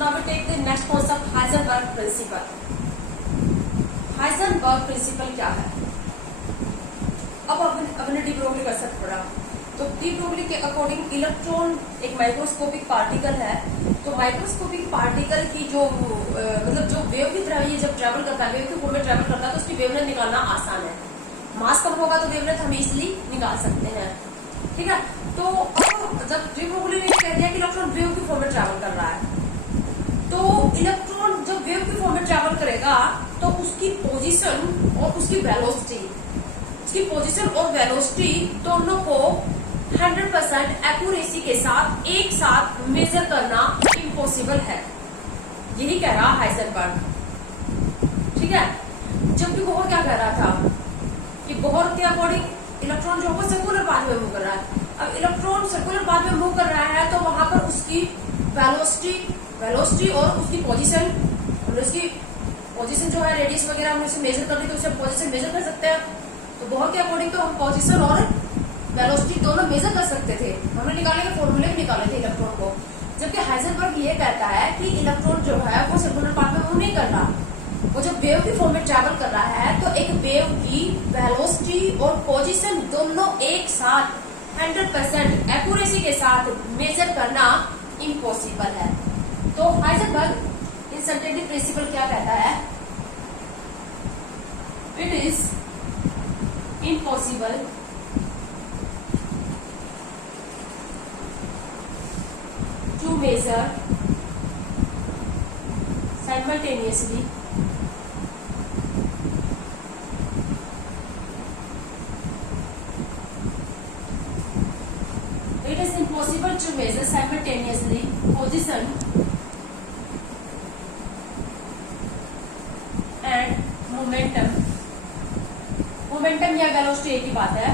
now we take the next concept, Heisenberg principle. Heisenberg principle क्या है? अब अपने डी ब्रोगली का असर पड़ा। तो डी ब्रोगली के अकॉर्डिंग इलेक्ट्रॉन एक माइक्रोस्कोपिक पार्टिकल है। तो माइक्रोस्कोपिक पार्टिकल की जो मतलब जो वेव की तरह ये जब ट्रेवल करता है, वेव के फॉर्म में ट्रेवल करता है, तो उसकी वेवलेंथ निकालना आसान है। मास कम होगा तो वेवलेंथ हम इजिली निकाल सकते हैं। ठीक है, तो अब जब डी ब्रोगली ने कह दिया कि इलेक्ट्रॉन वेव की फॉर्म में ट्रेवल कर रहा है, तो इलेक्ट्रॉन जब वेव की फॉर्म में ट्रेवल करेगा तो उसकी पोजीशन और उसकी वेलोसिटी दोनों को 100% एक्यूरेसी के साथ एक साथ मेजर करना इम्पॉसिबल है। यही कह रहा हाइजेनबर्ग। ठीक है, जबकि बोहर क्या कह रहा था कि बोहर के अकॉर्डिंग इलेक्ट्रॉन जो है सर्कुलर पाथ में मूव कर रहा है। अब इलेक्ट्रॉन सर्कुलर पाथ में मूव कर रहा है तो वहां पर उसकी वेलोसिटी और उसकी पोजीशन जो है, रेडियस वगैरह हमने उसे मेजर करनी तो उसे पोजीशन मेजर कर सकते हैं। तो बोहर के अकॉर्डिंग तो हम पोजीशन और वेलोसिटी दोनों मेजर कर सकते थे, हमने निकाले के फॉर्मूले भी निकाले थे इलेक्ट्रॉन को। जबकि हाइजेनबर्ग ये कहता है कि इलेक्ट्रॉन जो है वो सर्कुलर पाथ में मूव नहीं कर रहा, वो जब वेव की फॉर्म में ट्रैवल कर रहा है तो एक वेव की वेलोसिटी और पोजीशन दोनों एक साथ 100% एक्यूरेसी के साथ मेजर करना इम्पॉसिबल है। तो हाइजेनबर्ग अनसर्टेनिटी प्रिंसिपल क्या कहता है? It is impossible to measure simultaneously position and momentum या वेलोसिटी एक ही बात है।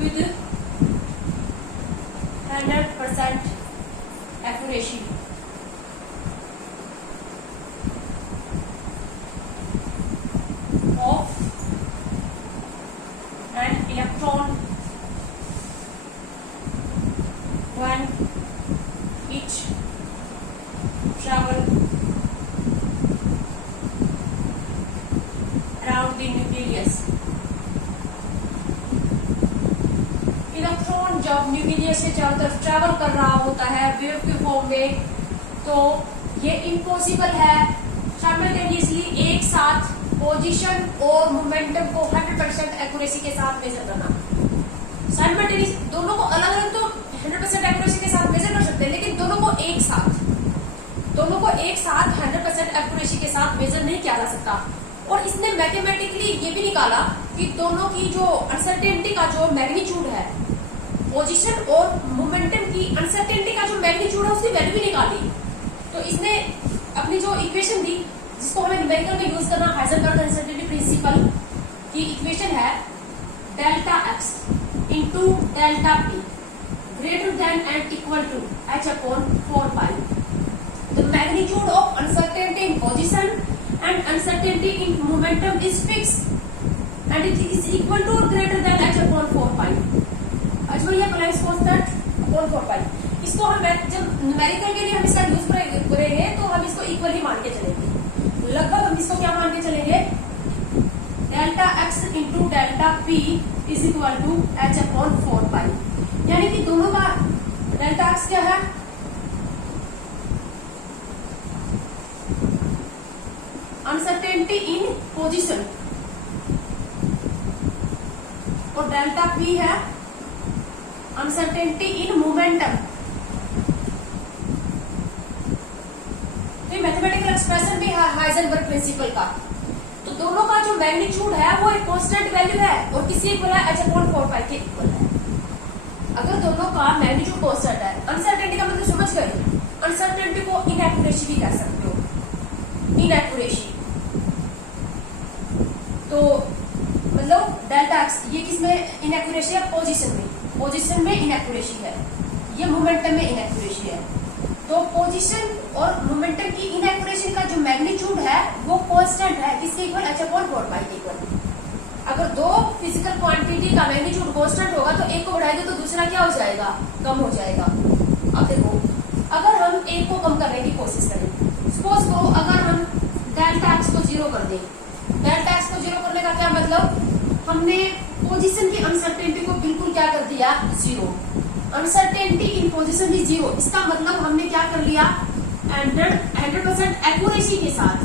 with 100% accuracy of an electron when it travel around the nucleus। Electron जब न्यूक्लियस से चारों तरफ ट्रेवल कर रहा होता है वेव के फॉर्म में, तो ये इम्पॉसिबल है साइमल्टेनियसली एक साथ पोजीशन और मोमेंटम को 100% एक्यूरेसी के साथ मेजर करना। साइमल्टेनियस दोनों को अलग अलग तो 100% एक्यूरेसी के साथ मेजर कर सकते हैं, लेकिन दोनों को एक साथ 100% एक्यूरेसी के साथ मेजर नहीं किया जा सकता। और इसने मैथमेटिकली ये भी निकाला कि दोनों की जो अनसर्टेनिटी का जो मैग्नीट्यूड है, पोजीशन और मोमेंटम की अनसर्टेनिटी का जो मैग्नीट्यूड है उसकी वैल्यू भी निकाली। तो इसने अपनी जो इक्वेशन दी जिसको हमें न्यूमेरिकल में यूज करना, हाइजेनबर्ग अनसर्टेनिटी प्रिंसिपल की इक्वेशन है delta x into delta p greater than and equal to h upon 4 pi. The magnitude of uncertainty in position and uncertainty in momentum is fixed and it is equal to or greater than h upon 4 pi। अच्छा ये Planck's constant upon 4 पाई, इसको हम जब numerical के लिए हम इसका use करेंगे तो हम इसको इक्वल ही मान के चलेंगे। लगभग हम इसको क्या मान के चलेंगे, delta x into delta p is equal to h upon 4 pi. यानी कि दोनों का डेल्टा x क्या है, अनसर्टेनिटी इन पोजीशन, और डेल्टा पी है अनसर्टेनिटी इन मोमेंटम। तो मैथमेटिकल एक्सप्रेशन भी है हाइजेनबर्ग प्रिंसिपल का। तो दोनों का जो मैग्नीट्यूड है वो एक कांस्टेंट वैल्यू है और किसी इक्वल है h अपॉन 4 पाई के इक्वल है। अगर दोनों का मैग्नीट्यूड कांस्टेंट है, अनसर्टेनिटी का मतलब समझ गए, अनसर्टेनिटी को इनएक्यूरेसी भी कह सकते हो, इनएक्यूरेसी। तो मतलब डेल्टा एक्स ये किसमें इनएक्यूरेसी है, पोजीशन में इनएक्यूरेसी है, ये मोमेंटम में इनएक्यूरेसी है। तो पोजीशन और मोमेंटम की इनएक्यूरेसी का जो मैग्नीट्यूड है वो कांस्टेंट है, किसके इक्वल, h अपॉन 4 पाई के इक्वल। अगर दो फिजिकल क्वांटिटी का मैग्नीट्यूड कांस्टेंट होगा तो एक को बढ़ाएंगे तो दूसरा क्या हो जाएगा, कम हो जाएगा। अब देखो अगर हम एक को कम करने की कोशिश करें, सपोज करो अगर हम डेल्टा एक्स को जीरो कर दें, डेल्टा एक्स को जीरो करने का क्या मतलब, हमने पोजीशन की अनसर्टेनिटी को बिल्कुल क्या कर दिया, zero. Uncertainty in position is zero, इसका मतलब हमने क्या कर लिया, 100% एक्यूरेसी के साथ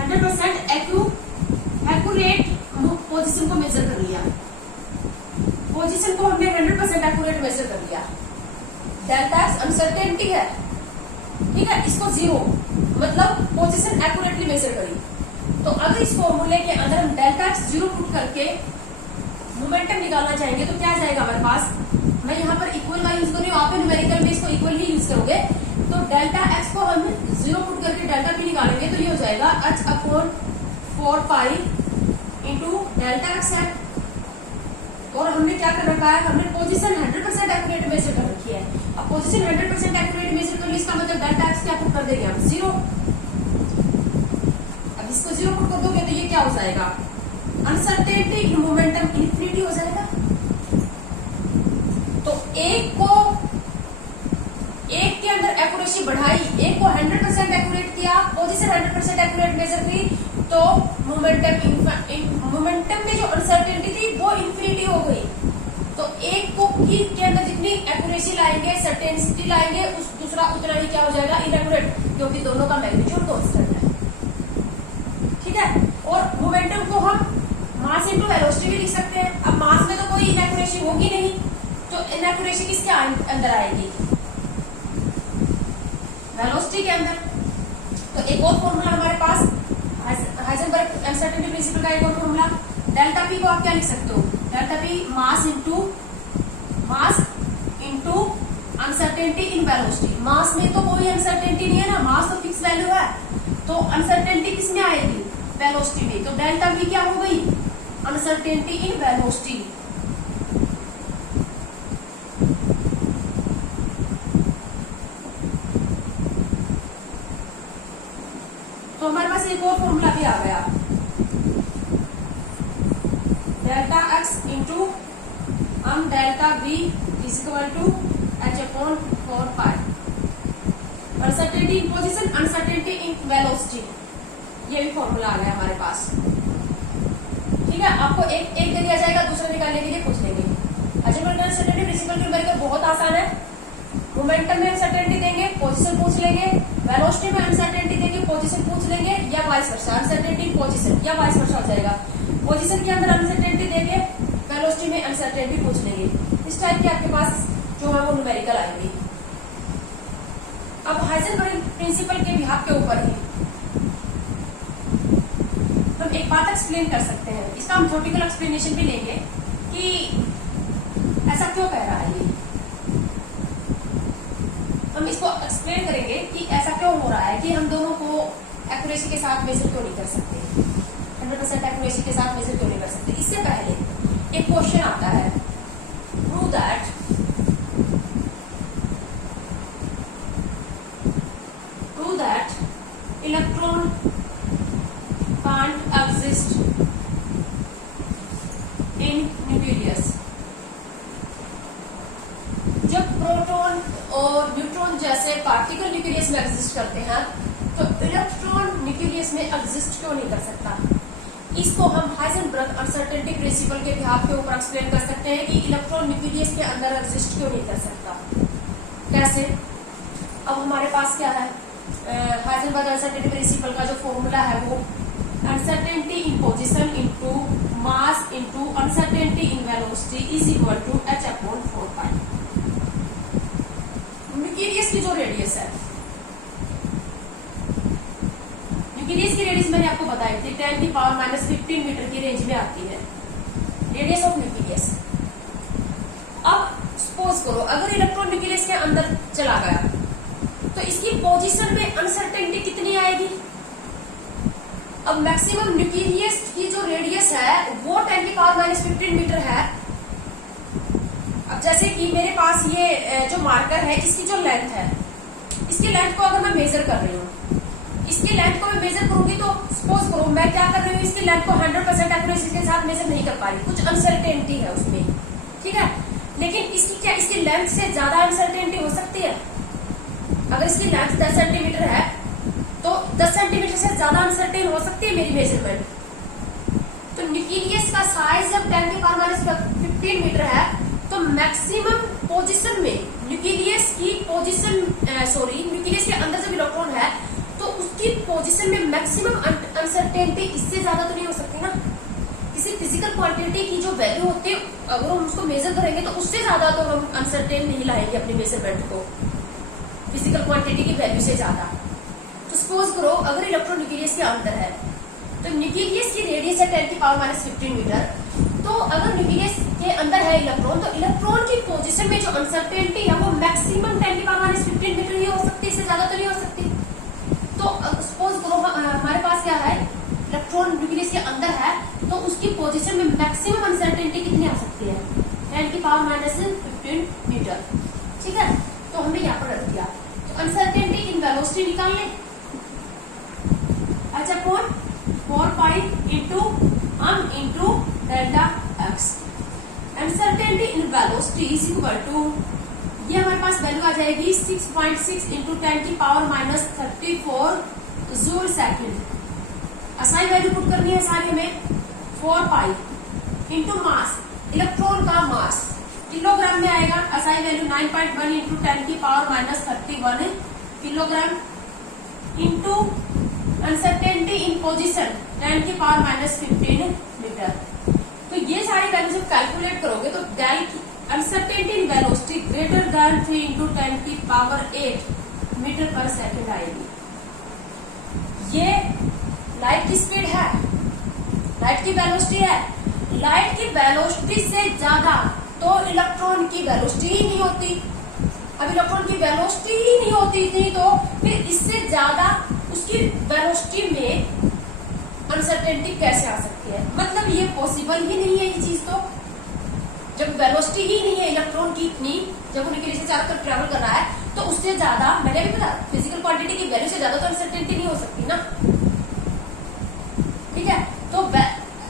100% एक्यूरेट पोजीशन को मेजर कर लिया, पोजीशन को हमने 100% एक्यूरेट मेजर कर लिया। डेल्टा एक्स अनसर्टेनिटी है, ठीक है, इसको जीरो मतलब पोजीशन एक्यूरेटली मेजर करी। तो अगर इस फॉर्मूले के अंदर हम डेल्टा एक्स जीरो पुट करके मोमेंटम निकालना चाहेंगे तो क्या जाएगा हमारे पास, मैं यहाँ पर इक्वल का यूज कर रही हूँ, आप न्यूमेरिकल में इसको इक्वल ही यूज करोगे। तो डेल्टा एक्स को हम जीरो पुट करके डेल्टा पी निकालेंगे तो ये हो जाएगा h/4 pi into delta x है। और हमने क्या कर रखा है, हमने पोजीशन 100% एक्यूरेट मेजर कर रखी है। अब पोजीशन 100% एक्यूरेट मेजर कर ली, इसका मतलब डेल्टा एक्स क्या पुट कर देंगे हम, जीरो। अब इसको जीरो पुट कर दोगे तो ये क्या हो जाएगा, अनसर्टेनिटी इन मोमेंटम इन्फिनिटी हो जाएगा। तो एक के अंदर एक्यूरेसी बढ़ाई, एक को 100% एक्यूरेट किया, पोजीशन 100% एक्यूरेट मेजर की, तो मोमेंटम में जो अनसर्टेनिटी थी वो इन्फिनिटी हो गई। तो एक को के अंदर जितनी एक्यूरेसी लाएंगे, सर्टेनिटी लाएंगे, उस दूसरा उतना ही क्या हो जाएगा, इनएक्यूरेट, क्योंकि दोनों का मैग्नीट्यूड कांस्टेंट है, ठीक है। और मोमेंटम को हम मास इनटू वेलोसिटी भी लिख सकते हैं। अब मास में तो कोई इनएक्यूरेसी होगी नहीं, तो इनएक्यूरेसी किसके अंदर आएगी, वेलोसिटी के अंदर। तो एक और फॉर्मूला हमारे पास हाइजेनबर्ग अनसर्टेनिटी प्रिंसिपल का एक और फॉर्मूला, डेल्टा पी को आप क्या लिख सकते हो, delta P mass into uncertainty in velocity. Mass में तो कोई अनसर्टेनिटी नहीं है ना, मास तो फिक्स वैल्यू है, तो अनसर्टेनिटी किस में आएगी, वेलोसिटी में। तो डेल्टा पी क्या हो गई, अनसर्टेनिटी इन वेलोसिटी। तो हमारे पास एक और फॉर्मूला भी आ गया, डेल्टा एक्स इंटू हम delta p is equal to h/4 pi. Uncertainty in position, uncertainty in velocity, ये भी फॉर्मूला आ गया हमारे पास, ठीक है। आपको एक दे दिया जाएगा, दूसरा निकालने के लिए पूछ लेंगे। हाइजेनबर्ग अनसर्टेनिटी प्रिंसिपल की न्यूमेरिकल बहुत आसान है। मोमेंटम में अनसर्टेनिटी देंगे, पोजीशन पूछ लेंगे, वेलोसिटी में अनसर्टेनिटी देंगे, पोजीशन पूछ लेंगे, या वाइस वर्सा, अनसर्टेनिटी पोजीशन या वाइस वर्सा हो जाएगा। पोजीशन के अंदर अनसर्टेनिटी देंगे, वेलोसिटी में अनसर्टेनिटी पूछ लेंगे। इस टाइप के आपके पास जो है वो न्यूमेरिकल आएंगे। अब हाइजेनबर्ग प्रिंसिपल के बिहाफ के ऊपर ही हम एक बात एक्सप्लेन कर सकते हैं, इसका हम थ्योरेटिकल एक्सप्लेनेशन भी लेंगे कि ऐसा क्यों कह रहा है ये, हम इसको एक्सप्लेन करेंगे कि ऐसा क्यों हो रहा है कि हम दोनों को एक्यूरेसी के साथ मेजर क्यों नहीं कर सकते, 100% एक्यूरेसी के साथ मेजर क्यों नहीं कर सकते। इससे पहले एक क्वेश्चन आता है, prove that electron can't exist in nucleus. जब प्रोटॉन और न्यूट्रॉन जैसे पार्टिकल न्यूक्लियस में एग्जिस्ट करते हैं तो इलेक्ट्रॉन न्यूक्लियस में एग्जिस्ट क्यों नहीं कर सकता। इसको हम हाइजेनबर्ग अनसर्टेनिटी प्रिंसिपल के बिहाफ के ऊपर एक्सप्लेन कर सकते हैं कि इलेक्ट्रॉन न्यूक्लियस के अंदर एग्जिस्ट क्यों नहीं कर सकता। कैसे, अब हमारे पास क्या है, हाइजेनबर्ग अनसर्टेनिटी प्रिंसिपल का जो फॉर्मूला है वो uncertainty in position into mass into uncertainty in velocity is equal to h/4 pi. Nucleus की जो रेडियस है, न्यूक्लियस की रेडियस मैंने आपको बताई थी 10⁻⁻15 मीटर की रेंज में आती है, रेडियस ऑफ न्यूक्लियस। अब सपोज करो अगर इलेक्ट्रॉन न्यूक्लियस के अंदर चला गया तो इसकी पोजीशन में अनसर्टेनिटी कितनी आएगी। अब मैक्सिमम न्यूक्लियस की जो रेडियस है वो 10⁻⁻15 मीटर है। अब जैसे कि मेरे पास ये जो मार्कर है इसकी जो लेंथ है, इसकी लेंथ को अगर मैं मेजर कर रही हूँ, इसकी लेंथ को मैं मेजर करूंगी तो सपोज करो मैं क्या कर रही हूँ, इसकी लेंथ को 100% एक्यूरेसी के साथ साथ मेजर नहीं कर पा रही, कुछ अनसर्टेनिटी है उसमें, ठीक है। लेकिन इसकी क्या, इसकी लेंथ से ज्यादा अनसर्टेनिटी हो सकती है? अगर इसकी लेंथ 10 सेंटीमीटर है तो 10 सेंटीमीटर से ज्यादा अनसर्टेन हो सकती है मेरी मेजरमेंट। तो न्यूक्लियस का साइज जब 10 के पावर माइनस 15 मीटर है तो मैक्सिमम पोजीशन में न्यूक्लियस की पोजीशन न्यूक्लियस के अंदर जब इलेक्ट्रॉन है तो उसकी पोजीशन में मैक्सिमम अनसर्टेनिटी इससे ज्यादा तो नहीं हो सकती ना। किसी फिजिकल क्वांटिटी की जो वैल्यू होती है अगर हम उसको मेजर करेंगे तो उससे ज्यादा तो हम अनसर्टेन नहीं लाएंगे अपनी मेजरमेंट को, फिजिकल क्वांटिटी की वैल्यू से ज्यादा। तो सपोज करो अगर इलेक्ट्रॉन न्यूक्लियस के अंदर है तो न्यूक्लियस की रेडियस है 10 की पावर माइनस 15 मीटर। तो अगर न्यूक्लियस के अंदर है इलेक्ट्रॉन तो इलेक्ट्रॉन की पोजीशन में जो अनसर्टेनिटी है वो मैक्सिमम 10 की पावर माइनस 15 मीटर ही हो सकती है, इससे ज्यादा तो नहीं हो सकती। तो सपोज करो हमारे पास क्या है, इलेक्ट्रॉन न्यूक्लियस के अंदर है तो उसकी पोजीशन में मैक्सिमम अनसर्टेनिटी कितनी आ सकती है, 10 की पावर माइनस 15 मीटर, ठीक है। तो हमने यहाँ पर रख दिया। तो अनसर्टेनिटी इन वेलोसिटी निकाल लें, अच्छा कौन 4 pi into m into delta x. Uncertainty in velocity is equal to, ये हमारे पास वैल्यू आ जाएगी 6.6 इंटू 10 की power minus 34 joule second. Acai value put करनी है सारी हमें, 4 पाई इंटू मास, इलेक्ट्रॉन का मास किलोग्राम में आएगा। असाई वैल्यू 9.1 इंटू 10 की power minus 31 kilogram into uncertainty in position 10 की पावर माइनस 15 मीटर। तो ये सारी वैल्यू जब कैलकुलेट करोगे तो del uncertainty in velocity greater than 3 into 10 की पावर 8 मीटर पर सेकेंड आएगी। ये लाइट की स्पीड है, लाइट की वेलोसिटी है, लाइट की वेलोसिटी से ज्यादा तो इलेक्ट्रॉन की वेलोसिटी ही नहीं होती। अब इलेक्ट्रॉन की वेलोसिटी ही नहीं होती थी तो फिर इससे ज्यादा उसकी वेलोसिटी में अनसर्टेनिटी कैसे आ सकती है? मतलब ये पॉसिबल ही नहीं है ये चीज। तो जब वेलोसिटी ही नहीं है इलेक्ट्रॉन की इतनी, जब उन्हें से चारों तरफ ट्रेवल कर रहा है तो उससे ज्यादा, मैंने भी पता फिजिकल क्वांटिटी की वैल्यू से ज्यादा तो अनसर्टेनिटी नहीं हो सकती ना, ठीक है। तो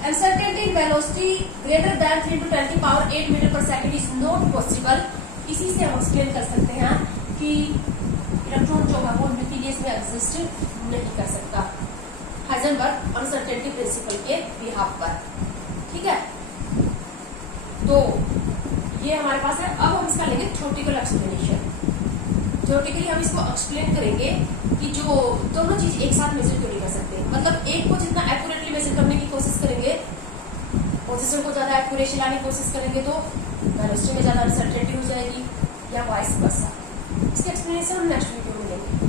uncertainty in velocity greater than 3 to 10 की पावर 8 मीटर पर सेकेंड इज नॉट पॉसिबल। इसी से हम एक्सप्लेन कर सकते हैं कि इलेक्ट्रॉन जो है वो न्यूक्लियस में एग्जिस्ट नहीं कर सकता, हाइजेनबर्ग अनसर्टेनिटी प्रिंसिपल के बिहाफ पर, ठीक है। तो ये हमारे पास है। अब हम इसका लेंगे थ्योरेटिकल एक्सप्लेनेशन। थ्योरेटिकली हम इसको एक्सप्लेन करेंगे कि जो दोनों चीज एक साथ मेजर क्यों नहीं कर सकते, मतलब एक को जितना एक्यूरेटली मेजर करने की कोशिश करेंगे, पोजीशन को ज्यादा एक्यूरेसी लाने की कोशिश करेंगे तो वेलोसिटी में ज्यादा अनसर्टेनिटी हो जाएगी, या वाइस वर्सा। इसके एक्सप्लेनेशन हम नेक्स्ट वीडियो में लेंगे।